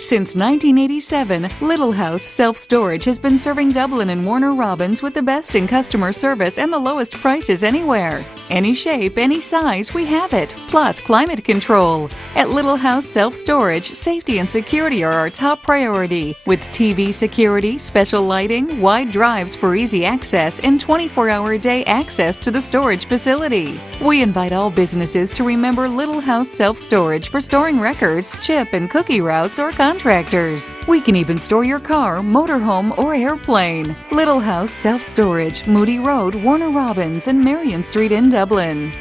Since 1987, Little House Self-Storage has been serving Dublin and Warner Robins with the best in customer service and the lowest prices anywhere. Any shape, any size, we have it, plus climate control. At Little House Self-Storage, safety and security are our top priority, with TV security, special lighting, wide drives for easy access, and 24-hour-a-day access to the storage facility. We invite all businesses to remember Little House Self-Storage for storing records, chip and cookie routes, or contractors. We can even store your car, motorhome, or airplane. Little House Self-Storage, Moody Road, Warner Robins, and Marion Street in Dublin.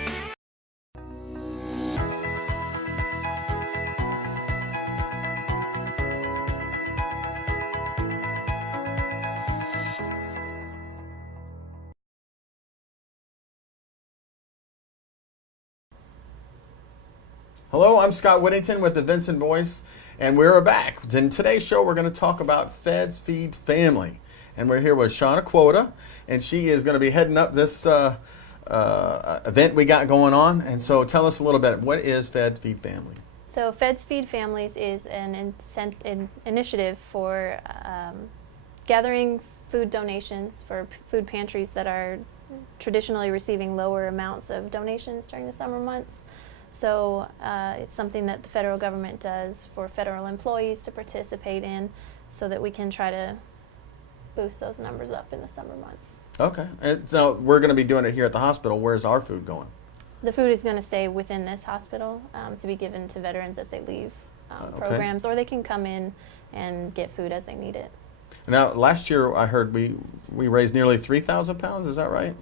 Hello, I'm Scott Whittington with the Vinson Voice, and we're back. In today's show, we're going to talk about Feds Feed Family. And we're here with Shawna Quota, and she is going to be heading up this event we got going on. And so tell us a little bit, what is Feds Feed Family? So Feds Feed Families is an initiative for gathering food donations for food pantries that are traditionally receiving lower amounts of donations during the summer months. So it's something that the federal government does for federal employees to participate in so that we can try to boost those numbers up in the summer months. Okay. And so we're going to be doing it here at the hospital. Where's our food going? The food is going to stay within this hospital to be given to veterans as they leave programs, or they can come in and get food as they need it. Now, last year I heard we raised nearly 3,000 pounds. Is that right?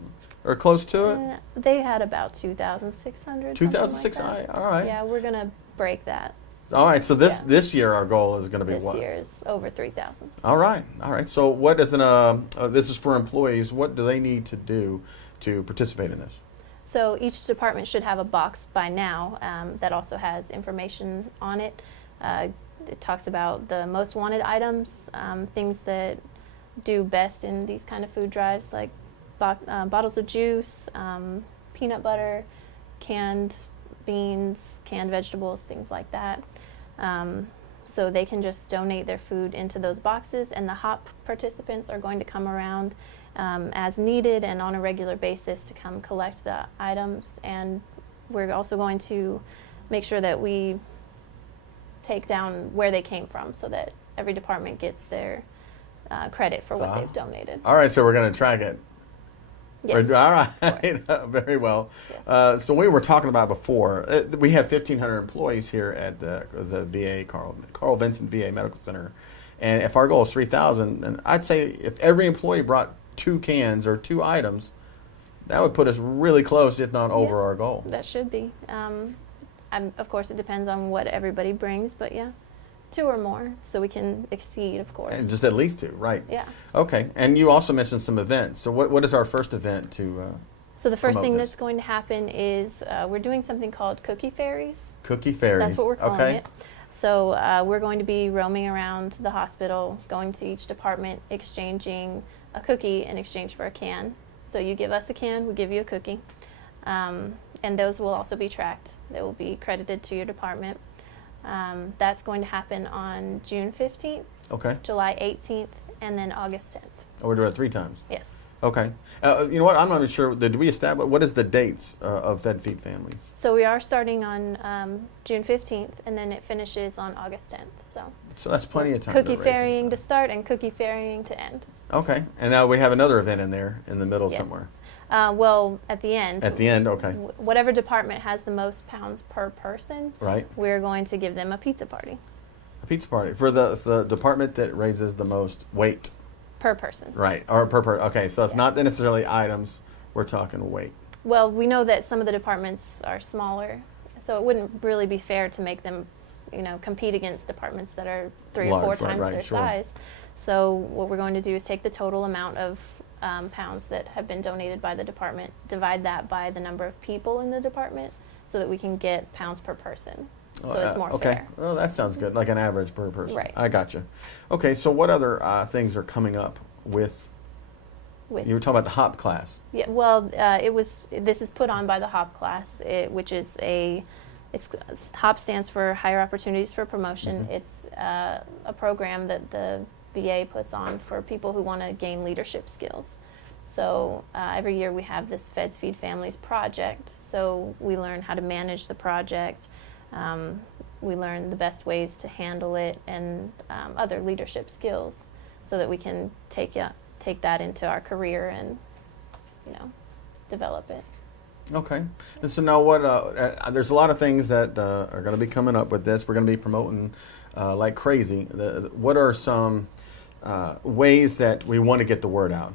Or close to it? They had about 2,600. 2,600. All right. Yeah, we're going to break that. All right. So this year our goal is going to be what? This year is over 3,000. All right. All right. So what is this is for employees. What do they need to do to participate in this? So each department should have a box by now that also has information on it. It talks about the most wanted items, things that do best in these kind of food drives, like bottles of juice, peanut butter, canned beans, canned vegetables, things like that. So they can just donate their food into those boxes, and the HOP participants are going to come around as needed and on a regular basis to come collect the items. And we're also going to make sure that we take down where they came from so that every department gets their credit for what they've donated. All right, so we're going to track it. Yes. All right, very well. Yes. So we were talking about before, we have 1,500 employees here at the VA, Carl Vinson VA Medical Center. And if our goal is 3,000, then I'd say if every employee brought 2 cans or 2 items, that would put us really close, if not over our goal. That should be. Of course, it depends on what everybody brings, but yeah. 2 or more, so we can exceed, of course. And just at least 2, right? Yeah. Okay, and you also mentioned some events. So what is our first event to So the first thing that's going to happen is we're doing something called Cookie Fairies. Cookie Fairies. That's what we're calling it. So we're going to be roaming around the hospital, going to each department, exchanging a cookie in exchange for a can. So you give us a can, we give you a cookie. And those will also be tracked. They will be credited to your department. That's going to happen on June 15th, July 18th, and then August 10th. Oh, we're doing it 3 times? Yes. Okay. You know what? I'm not even sure. Did we establish, what is the dates of Fed Feed Families? So we are starting on June 15th, and then it finishes on August 10th. So that's plenty of time. Cookie ferrying to start and cookie ferrying to end. Okay. And now we have another event in there in the middle somewhere. Well, at the end. At the end, okay. Whatever department has the most pounds per person, we're going to give them a pizza party. A pizza party for the department that raises the most weight. Per person. Right, or per person. Okay, so it's not necessarily items, we're talking weight. Well, we know that some of the departments are smaller, so it wouldn't really be fair to make them, compete against departments that are 3 or 4 times their size. So what we're going to do is take the total amount of pounds that have been donated by the department, divide that by the number of people in the department so that we can get pounds per person. So it's more fair. Oh, that sounds good, like an average per person. Right. I gotcha. Okay, so what other things are coming up with you were talking about the HOP class. Yeah, well, this is put on by the HOP class, which is HOP stands for Higher Opportunities for Promotion. It's a program that the VA puts on for people who want to gain leadership skills. So every year we have this Feds Feed Families project. So we learn how to manage the project. We learn the best ways to handle it and other leadership skills, so that we can take that into our career and develop it. Okay. And so now there's a lot of things that are going to be coming up with this. We're going to be promoting like crazy. What are some ways that we want to get the word out?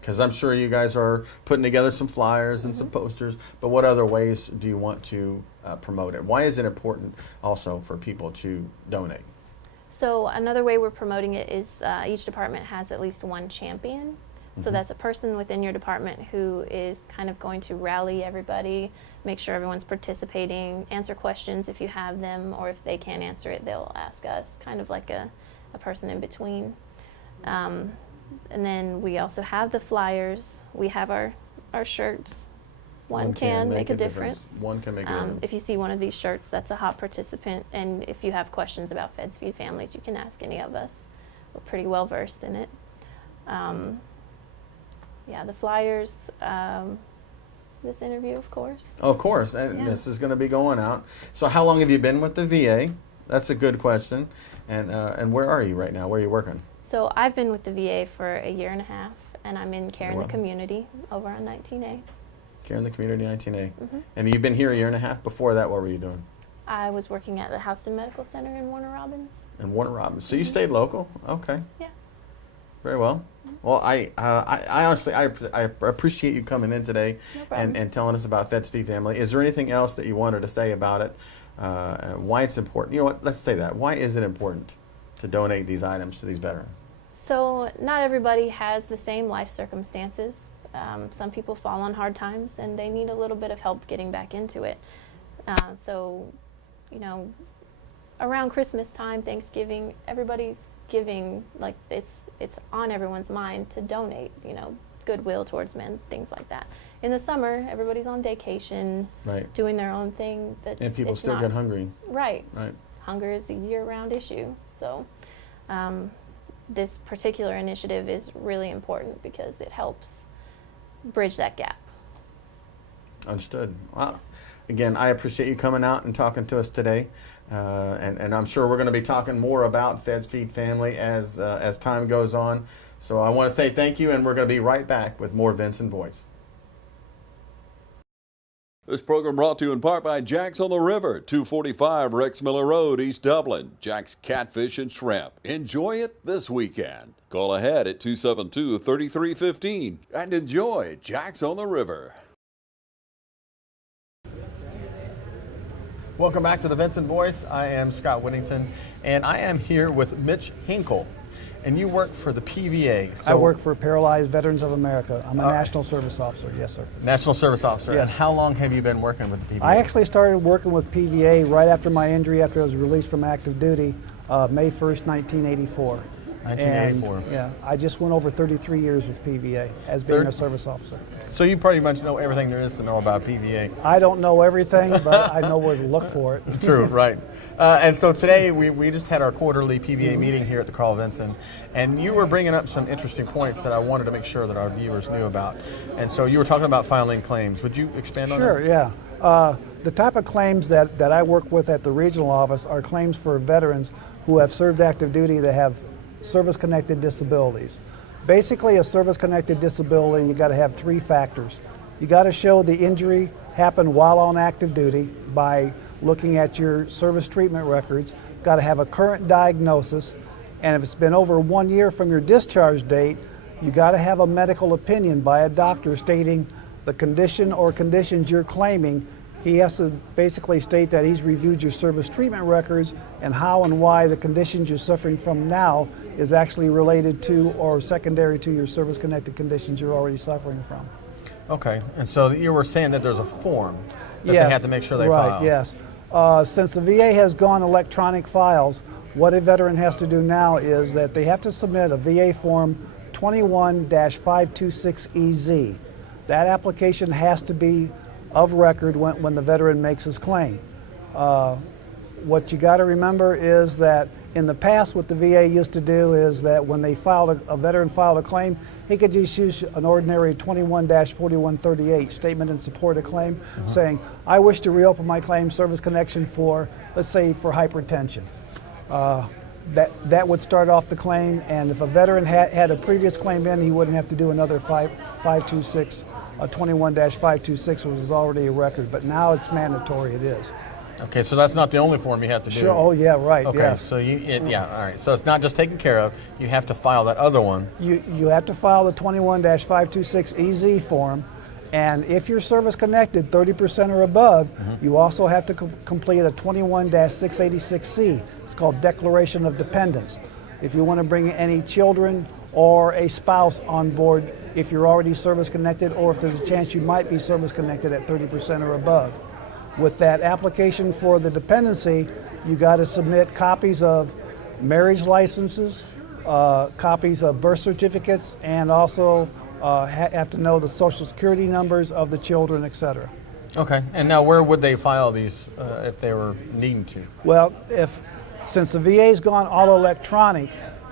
Because I'm sure you guys are putting together some flyers and some posters, but what other ways do you want to promote it? Why is it important also for people to donate? So another way we're promoting it is each department has at least one champion. So that's a person within your department who is kind of going to rally everybody, make sure everyone's participating, answer questions if you have them, or if they can't answer it, they'll ask us, kind of like a person in between. And then we also have the flyers. We have our shirts. One can make a difference. One can make a difference. If you see one of these shirts, that's a HOP participant. And if you have questions about Feds Feed Families, you can ask any of us. We're pretty well versed in it. Yeah, the flyers, this interview, of course. Of course, and this is going to be going out. So how long have you been with the VA? That's a good question. And where are you right now? Where are you working? So I've been with the VA for a year and a half, and I'm in Care in the Community over on 19A. Care in the Community, 19A. And you've been here a year and a half. Before that, what were you doing? I was working at the Houston Medical Center in Warner Robins. In Warner Robins. So you stayed local? Okay. Yeah. Very well. Well, I honestly appreciate you coming in today and telling us about Feds Feed Family. Is there anything else that you wanted to say about it? Why it's important? You know what? Let's say that. Why is it important to donate these items to these veterans? So not everybody has the same life circumstances. Some people fall on hard times and they need a little bit of help getting back into it. So, around Christmas time, Thanksgiving, everybody's giving, like it's on everyone's mind to donate, goodwill towards men, things like that. In the summer, everybody's on vacation, doing their own thing. And people still get hungry. Right. Hunger is a year-round issue. So this particular initiative is really important because it helps bridge that gap. Understood. Well, again, I appreciate you coming out and talking to us today. And I'm sure we're going to be talking more about Feds Feed Family as time goes on. So I want to say thank you, and we're going to be right back with more Vinson Voice. This program brought to you in part by Jack's on the River, 245 Rex Miller Road, East Dublin. Jack's Catfish and Shrimp. Enjoy it this weekend. Call ahead at 272-3315 and enjoy Jack's on the River. Welcome back to the Vinson Voice. I am Scott Whittington, and I am here with Mitch Hinkle. And you work for the PVA. I work for Paralyzed Veterans of America. I'm a National Service Officer, yes, sir. National Service Officer. Yes. And how long have you been working with the PVA? I actually started working with PVA right after my injury, after I was released from active duty, May 1st, 1984. 1984. And, yeah, I just went over 33 years with PVA as being a service officer. So you pretty much know everything there is to know about PVA. I don't know everything, but I know where to look for it. True, right. And so today we just had our quarterly PVA meeting here at the Carl Vinson, and you were bringing up some interesting points that I wanted to make sure that our viewers knew about. And so you were talking about filing claims. Would you expand on that? Sure, yeah. The type of claims that I work with at the regional office are claims for veterans who have served active duty that have service-connected disabilities. Basically, a service-connected disability, you got to have three factors. You got to show the injury happened while on active duty by looking at your service treatment records. Got to have a current diagnosis, and if it's been over 1 year from your discharge date, you got to have a medical opinion by a doctor stating the condition or conditions you're claiming. He has to basically state that he's reviewed your service treatment records and how and why the conditions you're suffering from now is actually related to or secondary to your service-connected conditions you're already suffering from. Okay, and so you were saying that there's a form that they have to make sure they file. Right, yes. Since the VA has gone electronic files, what a veteran has to do now is that they have to submit a VA form 21-526EZ. That application has to be of record when the veteran makes his claim. What you got to remember is that in the past, what the VA used to do is that when they a veteran filed a claim, he could just use an ordinary 21-4138 statement in support of claim, saying, I wish to reopen my claim, service connection for, let's say, for hypertension. That would start off the claim, and if a veteran had a previous claim in, he wouldn't have to do another 526, 21-526, which is already a record, but now it's mandatory, it is. Okay, so that's not the only form you have to do. Sure. Oh, yeah, right. Okay, yes. so all right. So it's not just taken care of. You have to file that other one. You have to file the 21-526 EZ form, and if you're service connected 30% or above, you also have to complete a 21-686C. It's called Declaration of Dependence. If you want to bring any children or a spouse on board, if you're already service connected, or if there's a chance you might be service connected at 30% or above. With that application for the dependency, you got to submit copies of marriage licenses, copies of birth certificates, and also have to know the social security numbers of the children, etc. Okay, and now where would they file these if they were needing to? Well, since the VA's gone all electronic,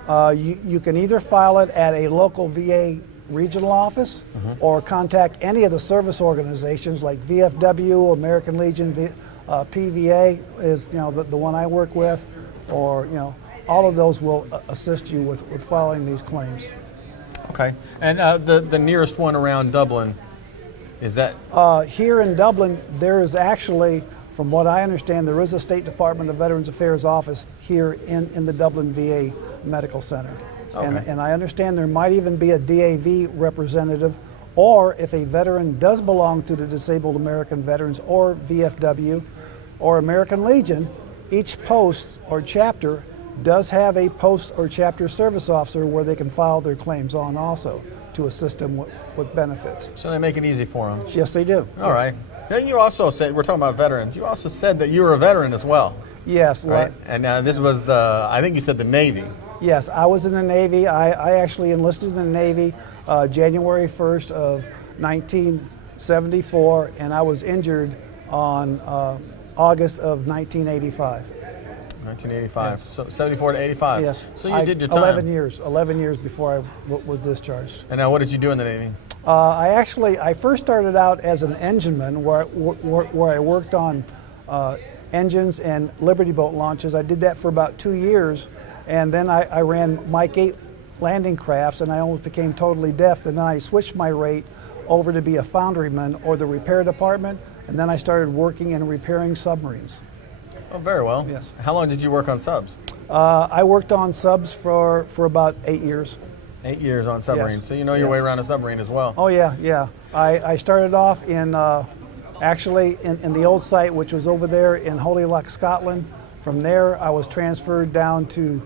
you can either file it at a local VA regional office or contact any of the service organizations like VFW, American Legion, PVA is the one I work with, or all of those will assist you with filing these claims. Okay, and the nearest one around Dublin, is that? Here in Dublin, there is actually, from what I understand, there is a State Department of Veterans Affairs office here in the Dublin VA Medical Center. Okay. And I understand there might even be a DAV representative, or if a veteran does belong to the Disabled American Veterans or VFW or American Legion, each post or chapter does have a post or chapter service officer where they can file their claims on also to assist them with benefits. So they make it easy for them. Yes, they do. All right. Now you also said, we're talking about veterans, you also said that you were a veteran as well. Yes. Right? And this was I think you said the Navy. Yes, I was in the Navy. I actually enlisted in the Navy January 1st of 1974, and I was injured on August of 1985. 1985. Yes. So 74 to 85. Yes. So you did your time. 11 years before I was discharged. And now what did you do in the Navy? I first started out as an engineman where I worked on engines and Liberty boat launches. I did that for about 2 years. And then I ran Mike 8 landing crafts, and I almost became totally deaf. And then I switched my rate over to be a foundryman or the repair department, and then I started working and repairing submarines. Oh, very well. Yes. How long did you work on subs? I worked on subs for about 8 years. 8 years on submarines. Yes. So you know your way around a submarine as well. Oh, yeah. I started off in actually in the old site, which was over there in Holyloch, Scotland. From there, I was transferred down to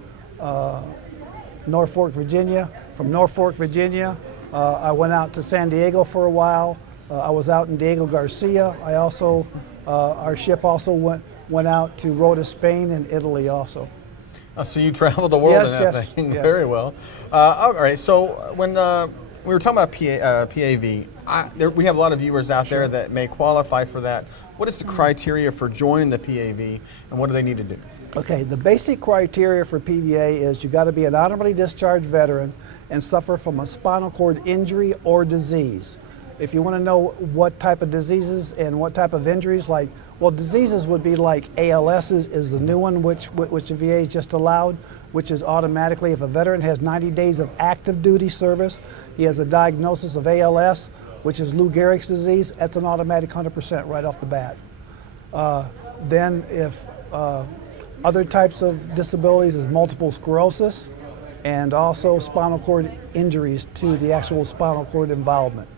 Norfolk, Virginia. From Norfolk, Virginia, I went out to San Diego for a while. I was out in Diego Garcia. I also, our ship also went out to Rota, Spain, and Italy also. So you traveled the world in that thing. Yes. Very well. All right. So when we were talking about PAV, we have a lot of viewers out there that may qualify for that. What is the criteria for joining the PAV, and what do they need to do? Okay, the basic criteria for PVA is you got to be an honorably discharged veteran and suffer from a spinal cord injury or disease. If you want to know what type of diseases and what type of injuries, diseases would be like ALS is the new one, which the VA just allowed, which is automatically, if a veteran has 90 days of active duty service, he has a diagnosis of ALS, which is Lou Gehrig's disease, that's an automatic 100% right off the bat. Then if other types of disabilities is multiple sclerosis and also spinal cord injuries to the actual spinal cord involvement.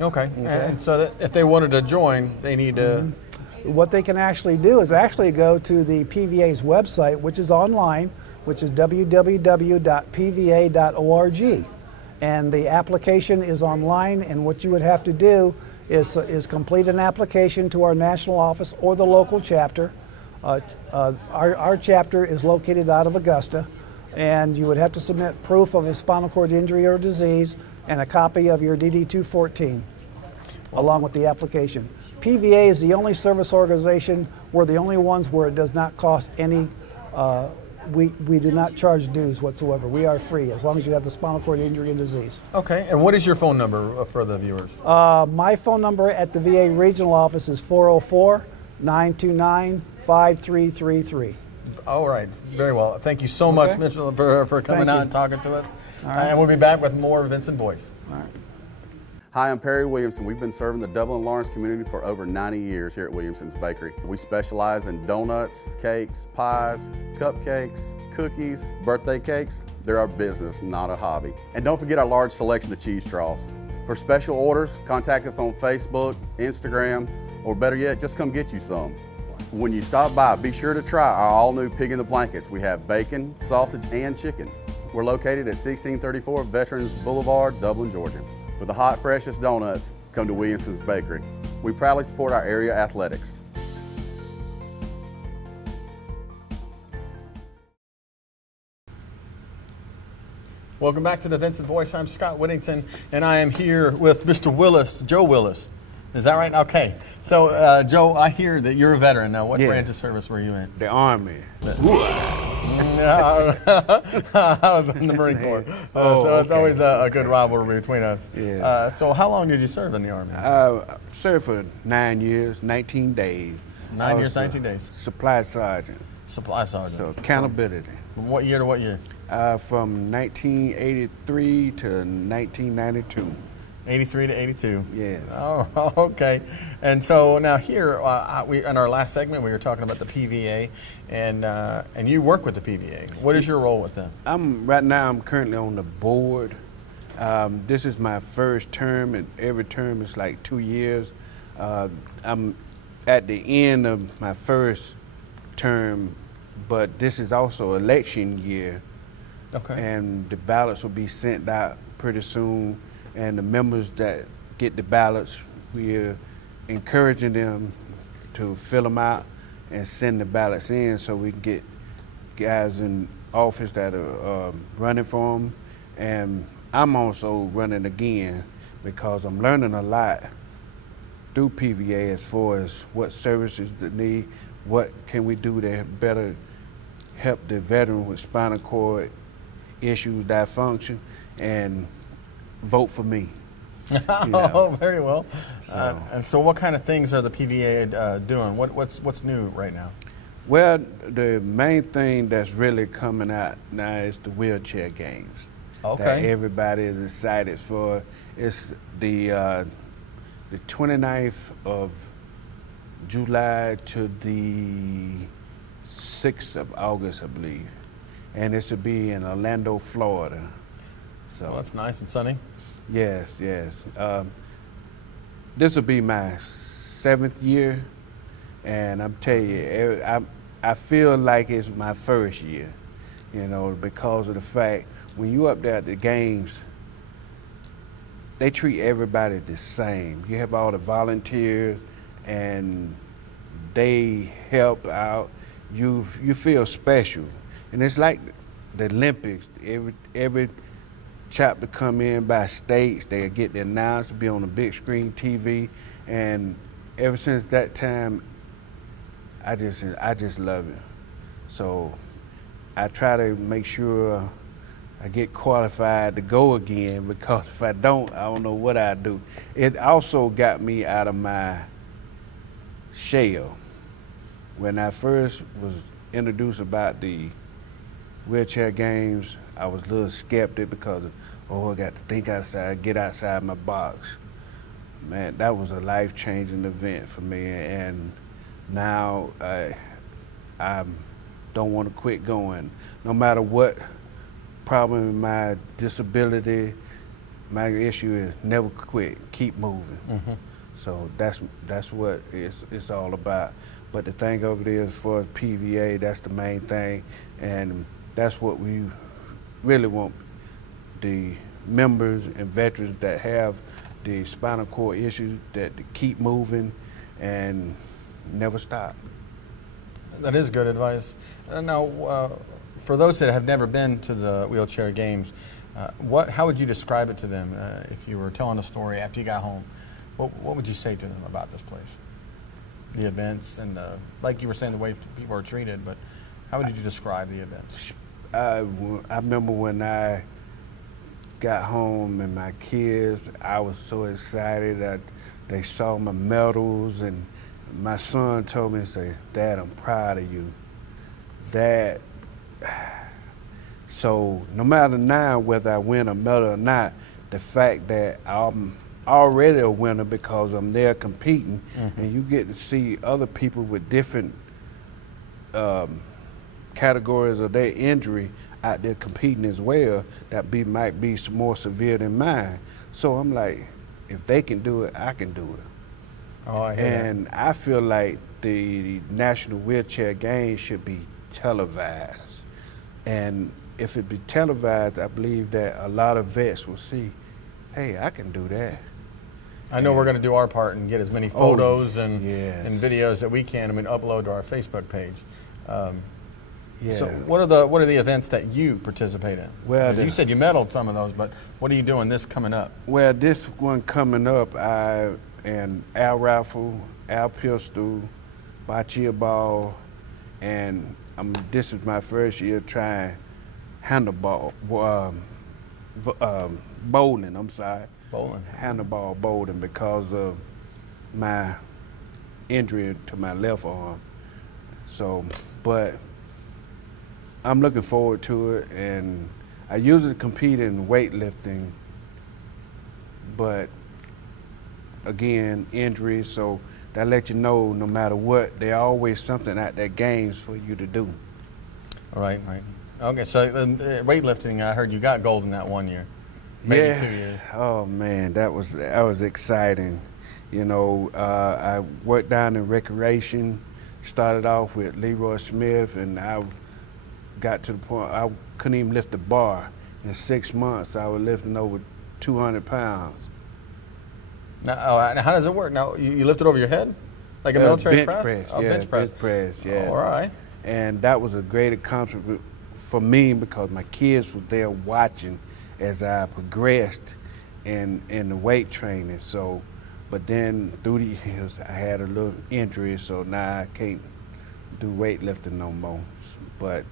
Okay. And so that if they wanted to join, they need to... What they can actually do is actually go to the PVA's website, which is online, which is www.pva.org. And the application is online, and what you would have to do is complete an application to our national office or the local chapter. Our chapter is located out of Augusta, and you would have to submit proof of a spinal cord injury or disease and a copy of your DD-214 along with the application. PVA is the only service organization, we're the only ones where it does not cost any, we do not charge dues whatsoever. We are free as long as you have the spinal cord injury and disease. Okay, and what is your phone number for the viewers? My phone number at the VA regional office is 404-929-5333. All right, very well. Thank you so much, Mitchell, for coming out and talking to us. All right. And we'll be back with more Vinson Voice. All right. Hi, I'm Perry Williamson. We've been serving the Dublin Lawrence community for over 90 years here at Williamson's Bakery. We specialize in donuts, cakes, pies, cupcakes, cookies, birthday cakes. They're our business, not a hobby. And don't forget our large selection of cheese straws. For special orders, contact us on Facebook, Instagram, or better yet, just come get you some. When you stop by, be sure to try our all-new Pig in the Blankets. We have bacon, sausage, and chicken. We're located at 1634 Veterans Boulevard, Dublin, Georgia. For the hot, freshest donuts, come to Williamson's Bakery. We proudly support our area athletics. Welcome back to the Vinson Voice. I'm Scott Whittington, and I am here with Mr. Willis, Joe Willis. Is that right? Okay. So, Joe, I hear that you're a veteran. Now, what branch of service were you in? The Army. I was in the Marine Corps. So it's always a good rivalry between us. Yeah. So how long did you serve in the Army? Served for 9 years, 19 days. 9 years, 19 days. Supply sergeant. Supply sergeant. So accountability. From what year to what year? From 1983 to 1992. 83 to 82. Yes. Oh, okay. And so now here, we in our last segment, we were talking about the PVA, and you work with the PVA. What is your role with them? Right now I'm currently on the board. This is my first term, and every term is like 2 years. I'm at the end of my first term, but this is also election year. Okay. And the ballots will be sent out pretty soon. And the members that get the ballots, we're encouraging them to fill them out and send the ballots in so we can get guys in office that are running for them. And I'm also running again because I'm learning a lot through PVA as far as what services they need, what can we do to better help the veteran with spinal cord issues, dysfunction, and vote for me. Oh, very well. So. And so what kind of things are the PVA doing? What's new right now? Well, the main thing that's really coming out now is the wheelchair games. Okay. That everybody is excited for. It's the 29th of July to the 6th of August, I believe. And this will be in Orlando, Florida. So Well, that's nice and sunny. yes. This will be my 7th year, and I'm telling you, I feel like it's my first year, because of the fact when you up there at the games, they treat everybody the same. You have all the volunteers, and they help out. You feel special, and it's like the Olympics. Every chapter come in by states, they get the announced to be on the big screen TV, and ever since that time, I just love it. So I try to make sure I get qualified to go again, because if I don't know what I do. It also got me out of my shell. When I first was introduced about the wheelchair games, I was a little skeptic because, I got to think outside, get outside my box. Man, that was a life-changing event for me, and now I don't want to quit going. No matter what problem with my disability, my issue is never quit, keep moving. Mm-hmm. So that's what it's all about. But the thing over there is for PVA, that's the main thing, and that's what we really want the members and veterans that have the spinal cord issues to keep moving and never stop. That is good advice. Now, for those that have never been to the wheelchair games, how would you describe it to them if you were telling a story after you got home? What would you say to them about this place? the events and like you were saying, the way people are treated, but how would you describe the events? I remember when I got home and my kids, I was so excited that they saw my medals, and my son told me, say, "Dad, I'm proud of you." Dad, so no matter now whether I win a medal or not, the fact that I'm already a winner because I'm there competing, and you get to see other people with different categories of their injury out there competing as well, that might be some more severe than mine. So I'm like, if they can do it, I can do it. Oh, I hear And that. I feel like the National Wheelchair Games should be televised. And if it be televised, I believe that a lot of vets will see, hey, I can do that. I know we're going to do our part and get as many photos and yes. videos that we can. I mean, upload to our Facebook page. Yeah. So what are the events that you participate in? Well, 'Cause you said you medaled some of those, but what are you doing this coming up? Well, this one coming up, I and air rifle, air pistol, bocce ball, and this is my first year trying handball, bowling. I'm sorry, Bowling. handball bowling because of my injury to my left arm. So, but I'm looking forward to it, and I usually compete in weightlifting, but again, injuries, so that let you know no matter what, there's always something at their games for you to do. All right, right. Okay, so weightlifting, I heard you got gold in that one year. Maybe 2 years. Oh man, that was exciting. You know, I worked down in recreation, started off with Leroy Smith, and I got to the point I couldn't even lift the bar. In 6 months, I was lifting over 200 pounds. Now, how does it work? Now, you lift it over your head? Like a military bench press? Oh, yeah, bench press. bench press, yes. Oh, all right. And that was a great accomplishment for me because my kids were there watching as I progressed in the weight training. So, but then through the years, I had a little injury, so now I can't do weightlifting no more. But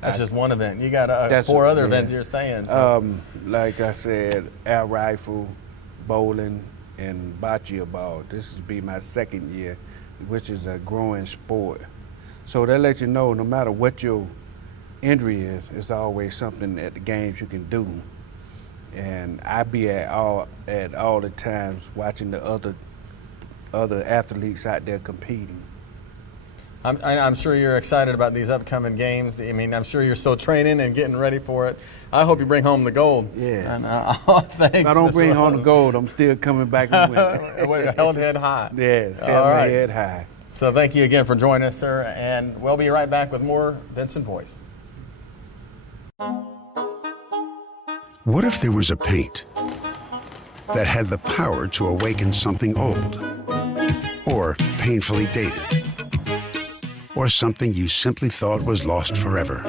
That's just one event. You got 4 other events you're saying. So. Like I said, air rifle, bowling, and bocce ball. This will be my second year, which is a growing sport. So that lets you know no matter what your injury is, it's always something at the games you can do. And I be at all the times watching the other athletes out there competing. I'm sure you're excited about these upcoming games. I mean, I'm sure you're still training and getting ready for it. I hope you bring home the gold. Yeah. And, thanks. If I don't bring home the gold, I'm still coming back and winning. Held head high. Yes, held All right. head high. So thank you again for joining us, sir. And we'll be right back with more Vinson Voice. What if there was a paint that had the power to awaken something old, or painfully dated, or something you simply thought was lost forever,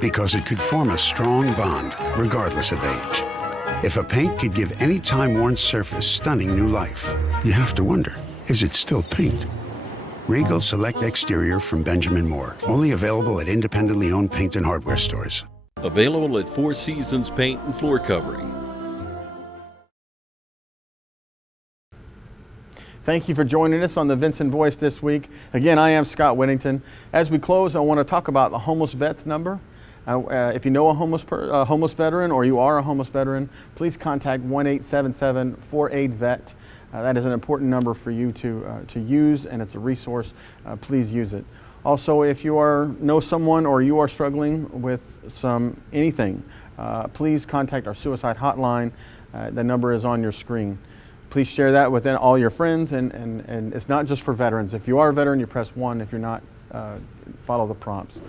because it could form a strong bond regardless of age? If a paint could give any time-worn surface stunning new life, you have to wonder, is it still paint? Regal Select Exterior from Benjamin Moore, only available at independently owned paint and hardware stores. Available at Four Seasons Paint and Floor Covering. Thank you for joining us on the Vinson Voice this week. Again, I am Scott Whittington. As we close, I want to talk about the homeless vets number. If you know a homeless veteran or you are a homeless veteran, please contact 1-877-48-VET. That is an important number for you to use, and it's a resource. Please use it. Also, if you know someone or you are struggling with anything, please contact our suicide hotline. The number is on your screen. Please share that with all your friends, and it's not just for veterans. If you are a veteran, you press 1. If you're not, follow the prompts.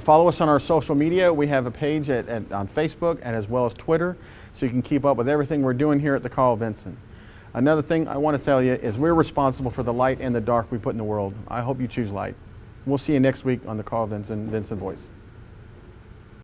Follow us on our social media. We have a page on Facebook and as well as Twitter, so you can keep up with everything we're doing here at the Carl Vinson. Another thing I want to tell you is we're responsible for the light and the dark we put in the world. I hope you choose light. We'll see you next week on the Carl Vinson Voice.